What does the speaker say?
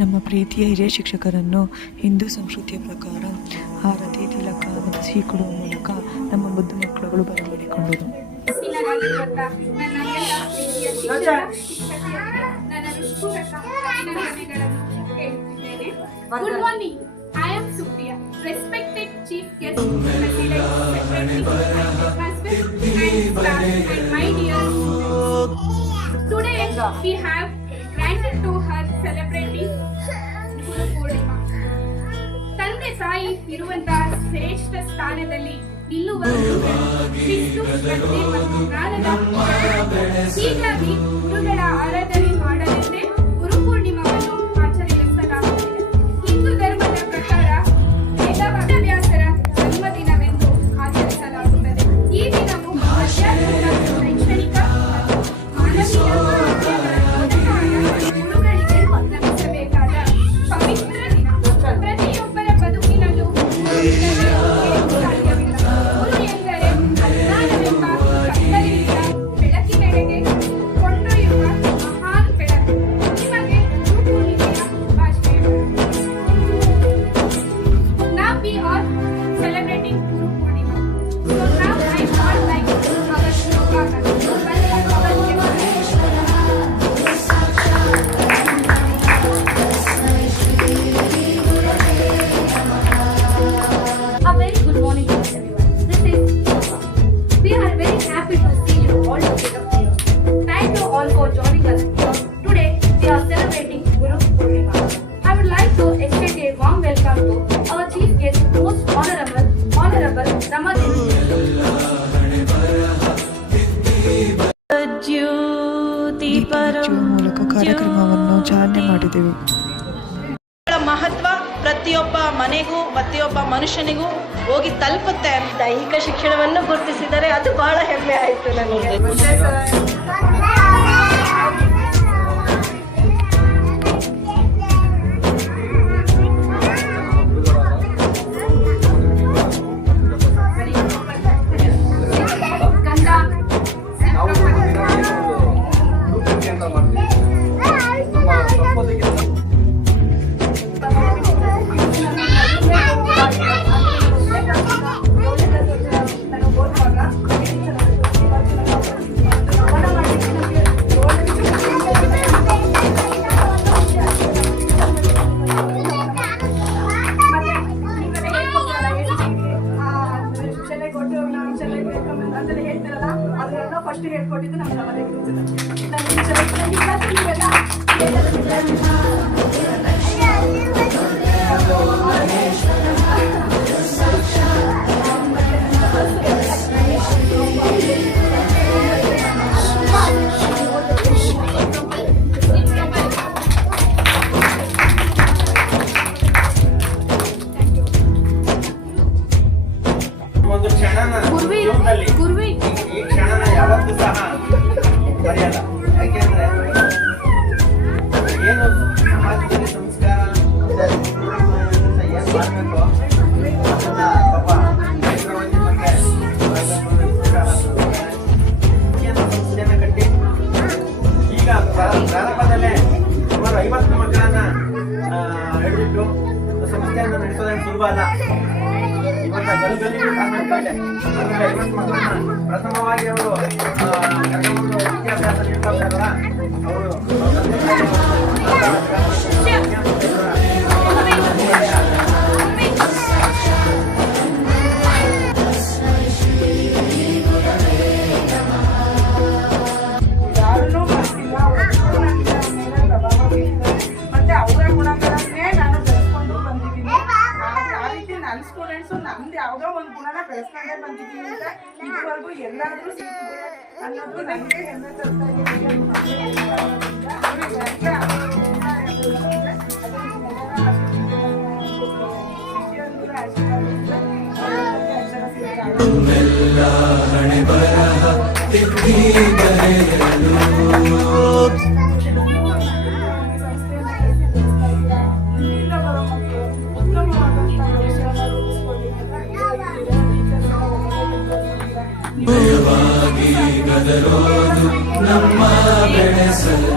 ನಮ್ಮ ಪ್ರೀತಿಯ ಹಿರಿಯ ಶಿಕ್ಷಕರನ್ನು ಹಿಂದೂ ಸಂಸ್ಕೃತಿಯ ಪ್ರಕಾರ ಆರತಿ, ತಿಲಕ ಮತ್ತು ಸಿಹಿ ಕೊಡುವ ಮೂಲಕ ನಮ್ಮ ಮುದ್ದು ಮಕ್ಕಳುಗಳು ಬರಮಾಡಿಕೊಂಡರು. Good morning. I am Supriya, respected chief guest, president, secretary, and my dear students. Today we have granted to her celebrating Guru Purnima. ತಂದೆ ತಾಯಿ ಇರುವಂತಹ ಶ್ರೇಷ್ಠ ಸ್ಥಾನದಲ್ಲಿ ನಿಲ್ಲುವವರೆಗೂ ವಿಷ್ಣು ಭಕ್ತಿ ಮತ್ತು ಜ್ಞಾನದ ಹೀಗಾಗಿ ಗುರುಗಳ ಆರಾಧನೆ ಮಾಡಲೆಂದೇ ಗುರು ಪೂರ್ಣಿಮಾವನ್ನು ಆಚರಿಸಲಾಗುತ್ತದೆ. ಹಿಂದೂ ಧರ್ಮದ ಪ್ರಕಾರ ವೇದವ್ಯಾಸರ ಜನ್ಮದಿನವೆಂದು ಆಚರಿಸಲಾಗುತ್ತದೆ. ಈ ದಿನವು ಆಧ್ಯಾತ್ಮಿಕ, ಶೈಕ್ಷಣಿಕ ಮತ್ತು ಮಾನವೀಯ ಗುರುಗಳಿಗೆ ನಮಿಸಬೇಕಾದ ಪವಿತ್ರ ದಿನ. ಪ್ರತಿಯೊಬ್ಬರ ಬದುಕಿನಲ್ಲೂ ಸಾಧ್ಯವಿಲ್ಲ. ಗುರು ಎಂದರೆ ಅಜ್ಞಾನವೆಂಬ ಕತ್ತಲೆಯಿಂದ ಬೆಳಕಿನೆಡೆಗೆ ಕೊಂಡೊಯ್ಯುವ ಮಹಾನ್ ಬೆಳಕು. ನಿಮಗೆ ಗುರು ಪೂರ್ಣಿಮೆಯ ಶುಭಾಶಯಗಳು. Now we are celebrating Guru Purnima. So now I would like our shloka A very good morning to everyone. This is Shilpa. We are very happy to see you all together here. Thank you all for joining us here. Today we are celebrating Guru Purnima. I would like to extend a warm welcome to our chief guest, most honorable Ramadhan. ದೀಪ ಹಚ್ಚುವ ಮೂಲಕ ಕಾರ್ಯಕ್ರಮವನ್ನು ಚಾಲನೆ ಮಾಡಿದೆವು. ಮಹತ್ವ ಪ್ರತಿಯೊಬ್ಬ ಮನೆಗೂ ಪ್ರತಿಯೊಬ್ಬ ಮನುಷ್ಯನಿಗೂ ಹೋಗಿ ತಲುಪುತ್ತೆ. ದೈಹಿಕ ಶಿಕ್ಷಣವನ್ನು ಗುರುತಿಸಿದರೆ ಅದು ಬಹಳ ಹೆಮ್ಮೆ ಆಯಿತು ನನಗೆ. ಫಸ್ಟ್ ಹೇಳ್ಕೊಟ್ಟಿದ್ದು ನಮ್ಮ ಒಂದು ಕ್ಷಣನ ಜೀವನದಲ್ಲಿ ಈ ಕ್ಷಣನ ಯಾವತ್ತೂ ಸಹ ಮರೆಯಲ್ಲ. ಯಾಕೆಂದ್ರೆ ಏನು ಸಮಾಜದಲ್ಲಿ ಸಂಸ್ಕಾರ ಏನ್ ಮಾಡಬೇಕು ಅದನ್ನ ಪಾಪ ಚಕ್ರವರ್ತಿ ಬಗ್ಗೆ ಸಂಸ್ಥೆಯನ್ನ ಕಟ್ಟಿ ಈಗ ಪ್ರಾರಂಭದಲ್ಲೇ ಸುಮಾರು 50 ಮಕ್ಕಳನ್ನ ಹಿಡಿದಿಟ್ಟು ಸಂಸ್ಥೆಯನ್ನು ನಡೆಸೋದಕ್ಕೆ ಸುಲಭ ಅಲ್ಲ. ಪ್ರಥಮವಾಗಿ ಅವರು ವಿದ್ಯಾಭ್ಯಾಸ ನೀಡ್ತಾರಲ್ಲ ಅವರು ಯಾರನ್ನೂ ಮಾಡ್ತಿಲ್ಲ. ಪ್ರಭಾವ ಬೀರಿದೆ. ಮತ್ತೆ ಅವರ ಗುಣಗಳನ್ನೇ ನಾನು ಬೆಳೆಸ್ಕೊಂಡು ಬಂದಿದ್ದೀನಿ. ಆ ರೀತಿ ನನ್ನ ಸ್ಟೂಡೆಂಟ್ಸು ನಮ್ದು ಯಾವುದೋ ಒಂದು ಗುಣನ ಬೆಳೆಸ್ಕೊಂಡೇ ಬಂದಿದ್ದೀನಿ ಅಂತ ಇದುವರೆಗೂ ಎಲ್ಲಾದರೂ ಸಿಗ್ತಿದೆ ಅನ್ನೋದು ನನಗೆ ಹೆಮ್ಮೆ ತರ್ತಾ ಇದೆ. ಗದರೋದು ನಮ್ಮ ಬೆಳೆಸಲು